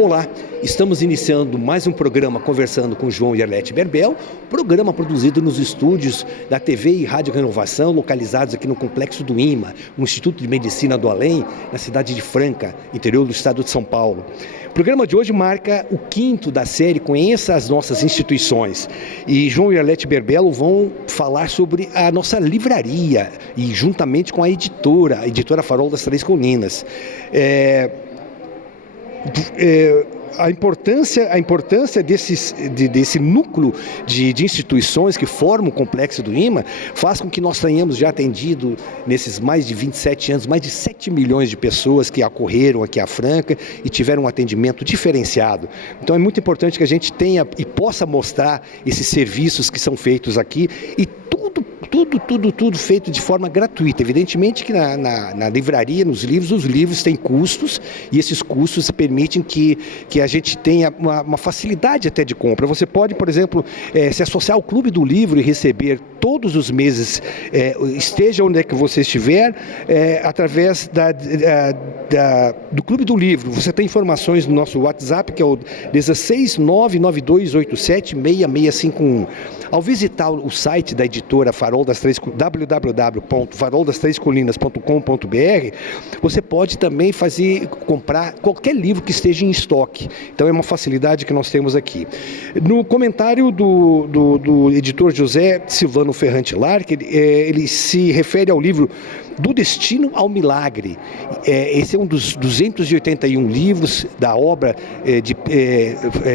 Olá, estamos iniciando mais um programa Conversando com João e Arlete Berbel, programa produzido nos estúdios da TV e Rádio Renovação, localizados aqui no Complexo do IMA, no Instituto de Medicina do Além, na cidade de Franca, interior do estado de São Paulo. O programa de hoje marca o 5º da série Conheça as Nossas Instituições. E João e Arlete Berbel vão falar sobre a nossa livraria, e juntamente com a editora Farol das Três Colinas. A importância desse núcleo de instituições que formam o Complexo do IMA faz com que nós tenhamos já atendido, nesses mais de 27 anos, mais de 7 milhões de pessoas que acorreram aqui à Franca e tiveram um atendimento diferenciado. Então é muito importante que a gente tenha e possa mostrar esses serviços que são feitos aqui, e tudo feito de forma gratuita. Evidentemente que na livraria, nos livros, os livros têm custos, e esses custos permitem que a gente tenha uma facilidade até de compra. Você pode, por exemplo, se associar ao Clube do Livro e receber todos os meses, esteja onde é que você estiver, através do Clube do Livro. Você tem informações no nosso WhatsApp, que é o 16992876651. Ao visitar o site da editora Farol das Três, www.faroldastrescolinas.com.br, você pode também comprar qualquer livro que esteja em estoque. Então é uma facilidade que nós temos aqui. No comentário do editor José Silvano Ferrante Lark, ele se refere ao livro Do Destino ao Milagre. Esse é um dos 281 livros da obra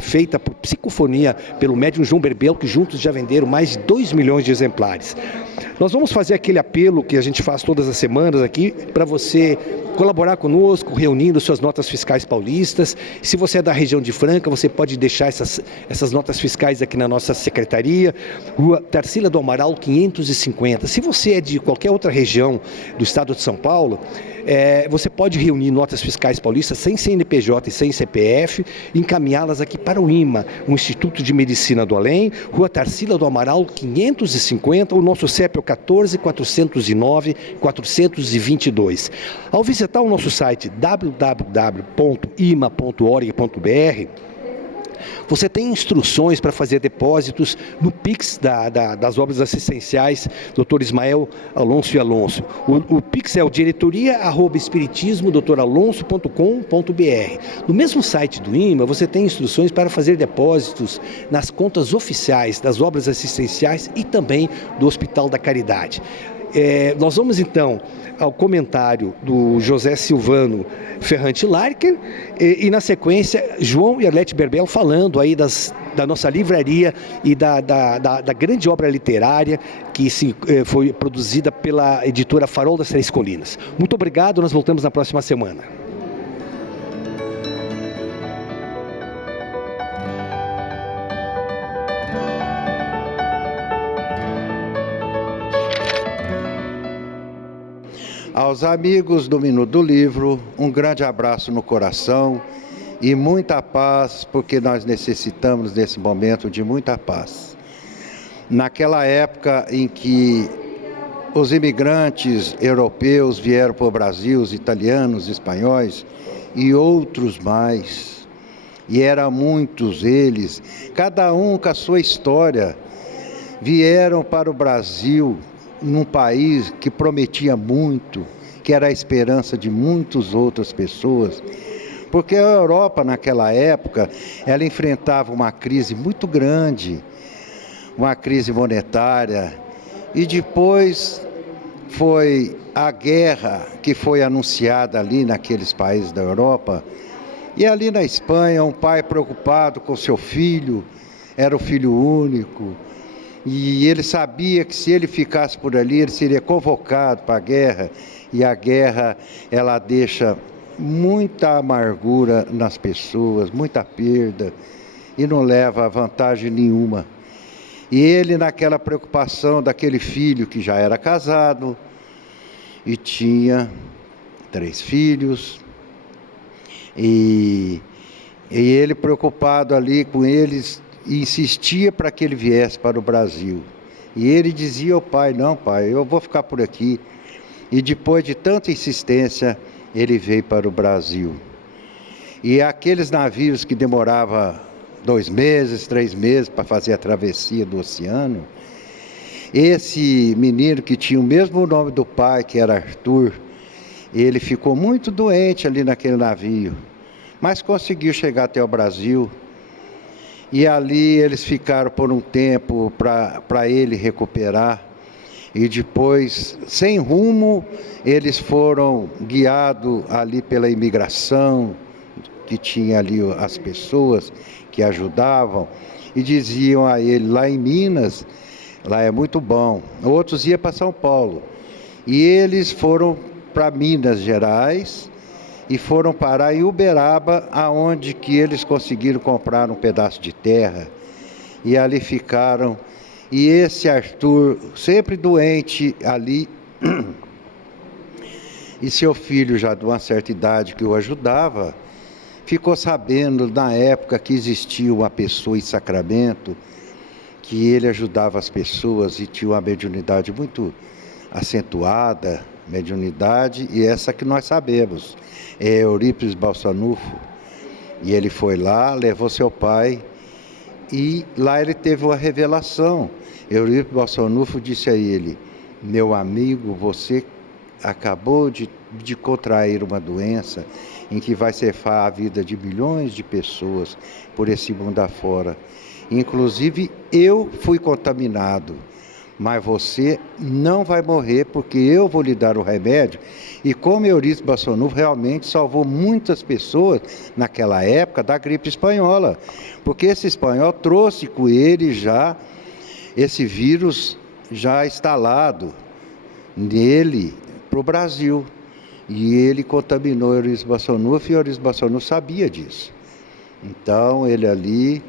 feita por psicofonia pelo médium João Berbel, que juntos já venderam mais de 2 milhões de exemplares. Nós vamos fazer aquele apelo que a gente faz todas as semanas aqui, para você colaborar conosco, reunindo suas notas fiscais paulistas. Se você é da região de Franca, você pode deixar essas notas fiscais aqui na nossa secretaria, Rua Tarsila do Amaral 550. Se você é de qualquer outra região do estado de São Paulo, você pode reunir notas fiscais paulistas sem CNPJ e sem CPF, e encaminhá-las aqui para o IMA, o Instituto de Medicina do Além, Rua Tarsila do Amaral 550, o nosso CEP é o 14.409.422. Ao visitar o nosso site www.ima.org.br, você tem instruções para fazer depósitos no Pix das obras assistenciais Dr. Ismael Alonso e Alonso. O Pix é o diretoria@espiritismo-doutoralonso.com.br. No mesmo site do IMA, você tem instruções para fazer depósitos nas contas oficiais das obras assistenciais e também do Hospital da Caridade. Nós vamos então ao comentário do José Silvano Ferrante Larker e na sequência João e Arlete Berbel falando aí da nossa livraria e da grande obra literária que foi produzida pela editora Farol das Três Colinas. Muito obrigado, nós voltamos na próxima semana. Aos amigos do Minuto do Livro, um grande abraço no coração e muita paz, porque nós necessitamos nesse momento de muita paz. Naquela época em que os imigrantes europeus vieram para o Brasil, os italianos, espanhóis e outros mais, e eram muitos eles, cada um com a sua história, vieram para o Brasil, num país que prometia muito, que era a esperança de muitas outras pessoas, porque a Europa naquela época, ela enfrentava uma crise muito grande, uma crise monetária, e depois foi a guerra que foi anunciada ali naqueles países da Europa, e ali na Espanha, um pai preocupado com seu filho, era o filho único, e ele sabia que se ele ficasse por ali, ele seria convocado para a guerra, e a guerra, ela deixa muita amargura nas pessoas, muita perda, e não leva a vantagem nenhuma. E ele, naquela preocupação daquele filho que já era casado, e tinha 3 filhos, e ele preocupado ali com eles, e insistia para que ele viesse para o Brasil. E ele dizia ao pai: não, pai, eu vou ficar por aqui. E depois de tanta insistência, ele veio para o Brasil. E aqueles navios que demoravam 2 meses, 3 meses para fazer a travessia do oceano, esse menino que tinha o mesmo nome do pai, que era Arthur, ele ficou muito doente ali naquele navio, mas conseguiu chegar até o Brasil. E ali eles ficaram por um tempo para ele recuperar. E depois, sem rumo, eles foram guiados ali pela imigração, que tinha ali as pessoas que ajudavam, e diziam a ele, lá em Minas, lá é muito bom. Outros iam para São Paulo. E eles foram para Minas Gerais e foram parar em Uberaba, aonde que eles conseguiram comprar um pedaço de terra. E ali ficaram. E esse Arthur, sempre doente ali, e seu filho, já de uma certa idade que o ajudava, ficou sabendo na época que existia uma pessoa em Sacramento, que ele ajudava as pessoas e tinha uma mediunidade muito acentuada, mediunidade, e essa que nós sabemos, é Eurípides Balsanufo. E ele foi lá, levou seu pai, e lá ele teve uma revelação. Eurípides Balsanufo disse a ele, meu amigo, você acabou de contrair uma doença em que vai ceifar a vida de milhões de pessoas por esse mundo afora. Inclusive eu fui contaminado, mas você não vai morrer porque eu vou lhe dar o remédio. E como Eurípides Balsanufo realmente salvou muitas pessoas naquela época da gripe espanhola, porque esse espanhol trouxe com ele já esse vírus já instalado nele para o Brasil. E ele contaminou Eurípides Balsanufo e Eurípides Balsanufo sabia disso. Então ele ali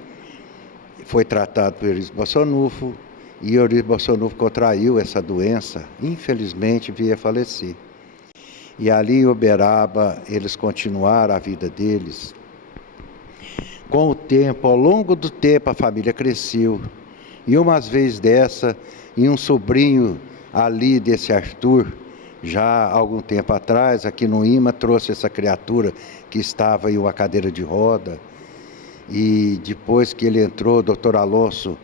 foi tratado por Eurípides Balsanufo e Eurípides Balsanufo contraiu essa doença, infelizmente veio a falecer. E ali em Uberaba eles continuaram a vida deles. Com o tempo, ao longo do tempo a família cresceu. E umas vezes dessa, e um sobrinho ali desse Arthur, já há algum tempo atrás, aqui no IMA, trouxe essa criatura que estava em uma cadeira de roda. E depois que ele entrou, o doutor Alonso,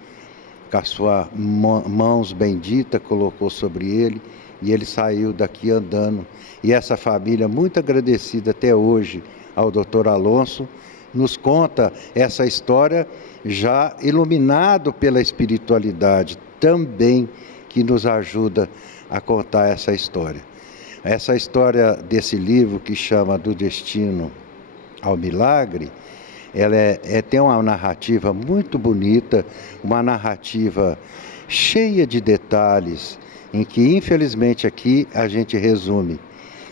com as suas mãos benditas, colocou sobre ele, e ele saiu daqui andando. E essa família, muito agradecida até hoje ao doutor Alonso, nos conta essa história já iluminado pela espiritualidade também, que nos ajuda a contar essa história. Essa história desse livro que chama Do Destino ao Milagre, ela tem uma narrativa muito bonita, uma narrativa cheia de detalhes, em que infelizmente aqui a gente resume.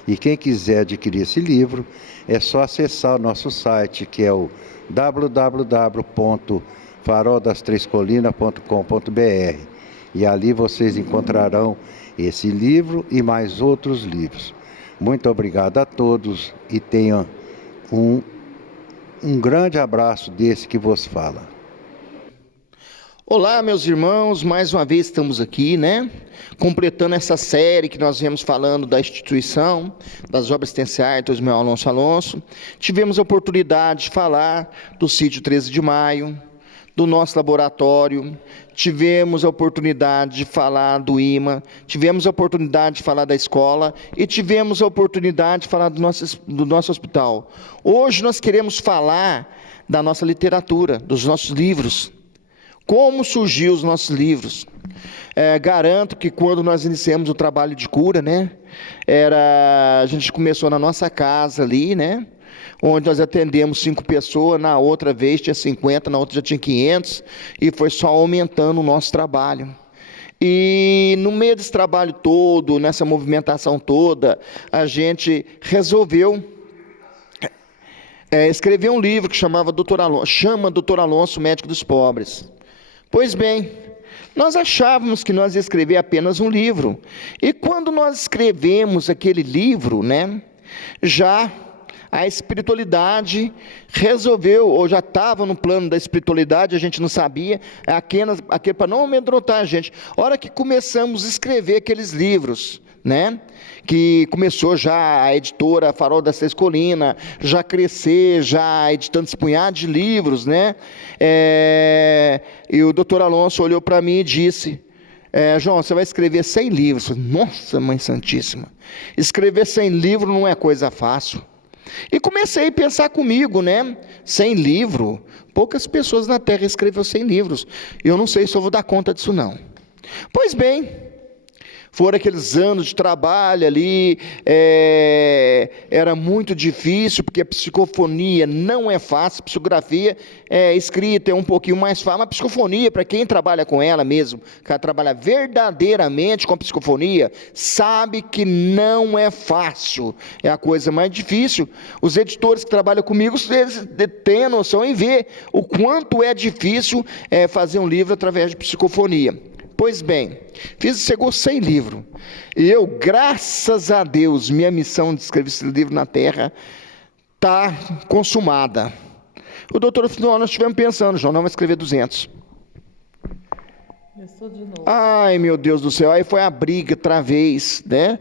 E quem quiser adquirir esse livro, é só acessar o nosso site, que é o www.faroldastrescolinas.com.br. E ali vocês encontrarão esse livro e mais outros livros. Muito obrigado a todos e tenham um grande abraço desse que vos fala. Olá, meus irmãos, mais uma vez estamos aqui, né? Completando essa série que nós viemos falando da instituição, das obras assistenciais do meu Alonso Alonso. Tivemos a oportunidade de falar do sítio 13 de maio, do nosso laboratório, tivemos a oportunidade de falar do IMA, tivemos a oportunidade de falar da escola e tivemos a oportunidade de falar do nosso hospital. Hoje nós queremos falar da nossa literatura, dos nossos livros. Como surgiu os nossos livros? Garanto que quando nós iniciamos o trabalho de cura, né? A gente começou na nossa casa ali, né? Onde nós atendemos 5 pessoas, na outra vez tinha 50, na outra já tinha 500, e foi só aumentando o nosso trabalho. E no meio desse trabalho todo, nessa movimentação toda, a gente resolveu escrever um livro que chama Doutor Alonso, Médico dos Pobres. Pois bem, nós achávamos que nós ia escrever apenas um livro. E quando nós escrevemos aquele livro, né, já a espiritualidade resolveu, ou já estava no plano da espiritualidade, a gente não sabia, aquele para não amedrontar a gente. A hora que começamos a escrever aqueles livros, né? Que começou já a editora Farol das Três Colinas, já crescer, já editando esse punhado de livros, né? E o doutor Alonso olhou para mim e disse: João, você vai escrever 100 livros. Eu falei, nossa, Mãe Santíssima, escrever 100 livros não é coisa fácil. E comecei a pensar comigo, né? 100 livros, poucas pessoas na Terra escreveram 100 livros. Eu não sei se eu vou dar conta disso não. Pois bem, foram aqueles anos de trabalho ali, era muito difícil, porque a psicofonia não é fácil, psicografia escrita é um pouquinho mais fácil, mas a psicofonia, para quem trabalha com ela mesmo, que trabalha verdadeiramente com a psicofonia, sabe que não é fácil, é a coisa mais difícil. Os editores que trabalham comigo, eles têm a noção e vê o quanto é difícil fazer um livro através de psicofonia. Pois bem, chegou 100 livros, e eu, graças a Deus, minha missão de escrever esse livro na Terra está consumada. O doutor falou, nós estivemos pensando, João, não vai escrever 200. Começou de novo. Ai, meu Deus do céu, aí foi a briga outra vez, né?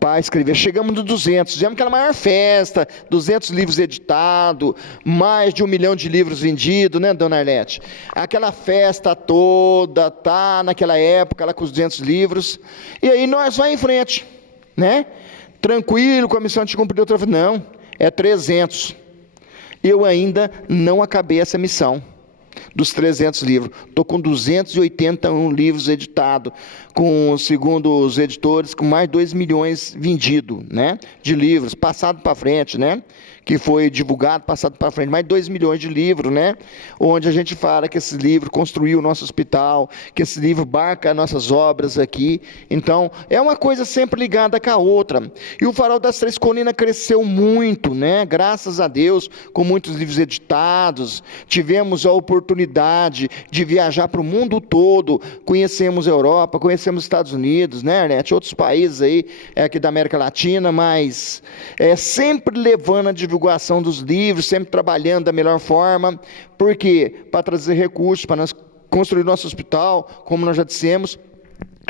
Para escrever, chegamos no 200, fizemos aquela maior festa, 200 livros editados, mais de 1 milhão de livros vendidos, né, dona Arlete? Aquela festa toda, tá, naquela época, lá com os 200 livros, e aí nós vamos em frente, né? Tranquilo, com a missão de cumprir outra vez, não, é 300. Eu ainda não acabei essa missão dos 300 livros, estou com 281 livros editados, segundo os editores, com mais de 2 milhões vendidos, né, de livros, passado para frente, né, que foi divulgado, passado para frente, mais de 2 milhões de livros, né, onde a gente fala que esse livro construiu o nosso hospital, que esse livro marca as nossas obras aqui. Então, é uma coisa sempre ligada com a outra, e o Farol das Três Colinas cresceu muito, né, graças a Deus, com muitos livros editados, tivemos a oportunidade de viajar para o mundo todo, conhecemos a Europa, conhecemos os Estados Unidos, né, Arnete, outros países aí, aqui da América Latina, mas sempre levando a divulgação dos livros, sempre trabalhando da melhor forma. Por quê? Para trazer recursos, para nós construir nosso hospital, como nós já dissemos.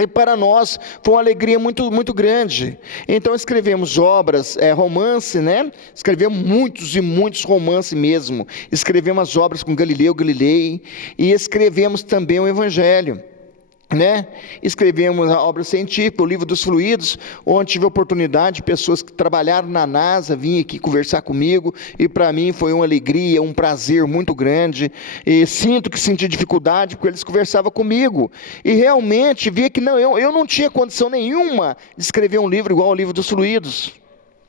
E para nós foi uma alegria muito, muito grande. Então escrevemos obras, romance, né? Escrevemos muitos e muitos romances mesmo. Escrevemos as obras com Galileu Galilei e escrevemos também o Evangelho, né? Escrevemos a obra científica, o Livro dos Fluidos, onde tive a oportunidade de pessoas que trabalharam na NASA virem aqui conversar comigo, e para mim foi uma alegria, um prazer muito grande, e senti dificuldade, porque eles conversavam comigo, e realmente via que eu não tinha condição nenhuma de escrever um livro igual ao Livro dos Fluidos,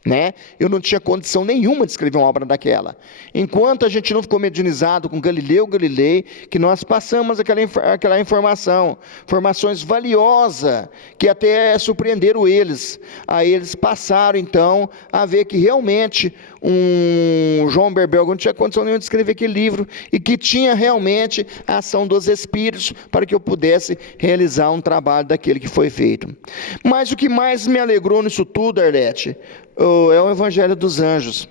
né? Eu não tinha condição nenhuma de escrever uma obra daquela, enquanto a gente não ficou medianizado com Galileu Galilei, que nós passamos aquela informações valiosas, que até surpreenderam eles, aí eles passaram então a ver que realmente um João Berbel não tinha condição nenhuma de escrever aquele livro, e que tinha realmente a ação dos Espíritos, para que eu pudesse realizar um trabalho daquele que foi feito. Mas o que mais me alegrou nisso tudo, Arlete, é o Evangelho dos Anjos.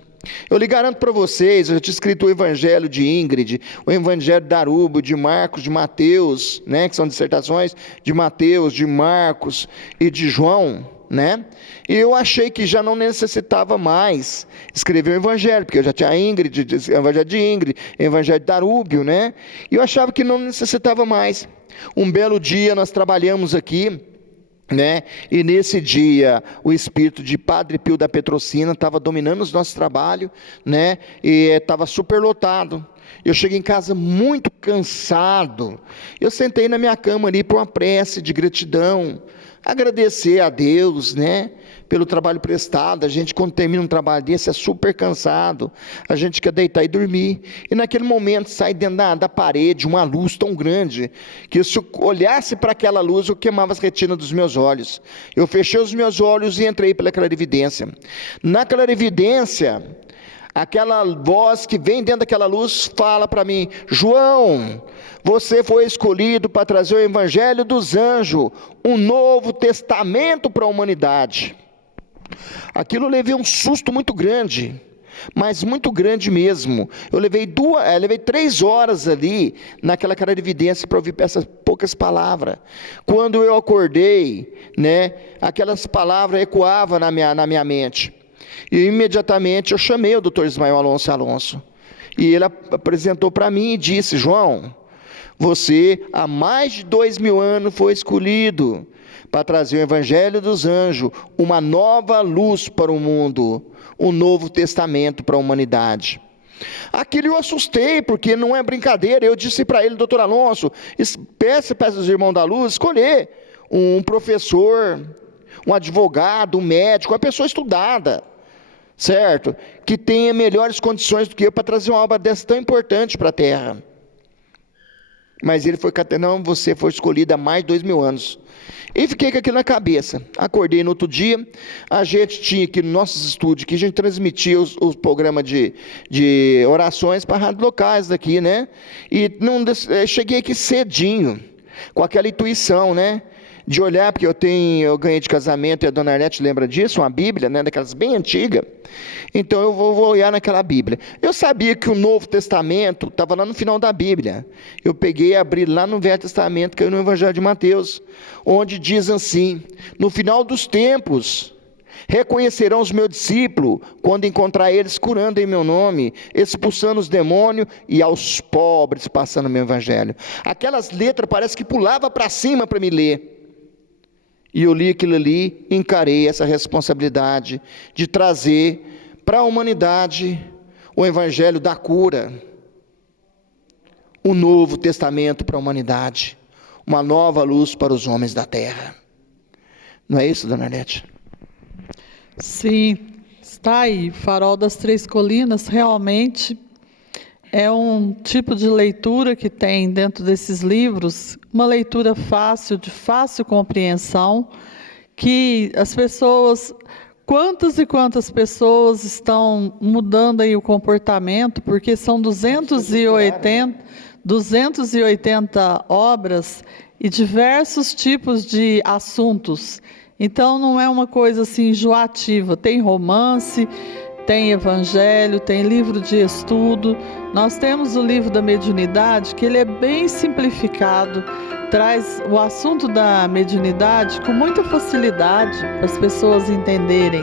Eu lhe garanto para vocês, eu já tinha escrito o Evangelho de Ingrid, o Evangelho de Darubo, de Marcos, de Mateus, né, que são dissertações de Mateus, de Marcos e de João, né? E eu achei que já não necessitava mais escrever o Evangelho, porque eu já tinha a Ingrid, o Evangelho de Ingrid, o Evangelho de Darúbio, né? E eu achava que não necessitava mais. Um belo dia nós trabalhamos aqui, né? E nesse dia o espírito de Padre Pio da Petrocina estava dominando os nossos trabalhos, né? E estava superlotado. Eu cheguei em casa muito cansado. Eu sentei na minha cama ali para uma prece de gratidão, agradecer a Deus, né, pelo trabalho prestado. A gente, quando termina um trabalho desse, é super cansado, a gente quer deitar e dormir, e naquele momento sai dentro da parede uma luz tão grande, que se eu olhasse para aquela luz, eu queimava as retinas dos meus olhos. Eu fechei os meus olhos e entrei pela clarividência. Na clarividência, aquela voz que vem dentro daquela luz fala para mim: João, você foi escolhido para trazer o Evangelho dos Anjos, um novo testamento para a humanidade. Aquilo eu levei um susto muito grande, mas muito grande mesmo. Eu levei 3 horas ali, naquela clarividência, para ouvir essas poucas palavras. Quando eu acordei, né, aquelas palavras ecoavam na minha mente. E imediatamente eu chamei o Dr. Ismael Alonso. E ele apresentou para mim e disse: João, você há mais de 2000 anos foi escolhido para trazer o Evangelho dos Anjos, uma nova luz para o mundo, um novo testamento para a humanidade. Aquilo eu assustei, porque não é brincadeira. Eu disse para ele: doutor Alonso, peça para os irmãos da luz escolher um professor, um advogado, um médico, uma pessoa estudada, certo? Que tenha melhores condições do que eu para trazer uma obra dessa tão importante para a Terra. Mas ele foi: não, você foi escolhido há mais de 2000 anos. E fiquei com aquilo na cabeça. Acordei no outro dia, a gente tinha aqui nos nossos estúdios, que a gente transmitia os programas de orações para rádios locais daqui, né? E cheguei aqui cedinho, com aquela intuição, né? De olhar, porque eu ganhei de casamento, e a dona Arlete lembra disso, uma Bíblia, né, daquelas bem antigas. Então eu vou olhar naquela Bíblia. Eu sabia que o Novo Testamento estava lá no final da Bíblia. Eu peguei e abri lá no Velho Testamento, que é no Evangelho de Mateus, onde diz assim: no final dos tempos, reconhecerão os meus discípulos, quando encontrar eles curando em meu nome, expulsando os demônios e aos pobres passando o meu Evangelho. Aquelas letras parece que pulava para cima para me ler. E eu li aquilo ali, encarei essa responsabilidade de trazer para a humanidade o Evangelho da cura, o Novo Testamento para a humanidade, uma nova luz para os homens da terra. Não é isso, dona Arlete? Sim, está aí. Farol das Três Colinas realmente é um tipo de leitura que tem dentro desses livros, uma leitura fácil, de fácil compreensão, que as pessoas, quantas e quantas pessoas estão mudando aí o comportamento, porque são 280 obras e diversos tipos de assuntos. Então não é uma coisa assim enjoativa, tem romance, tem evangelho, tem livro de estudo. Nós temos o livro da mediunidade, que ele é bem simplificado, traz o assunto da mediunidade com muita facilidade para as pessoas entenderem.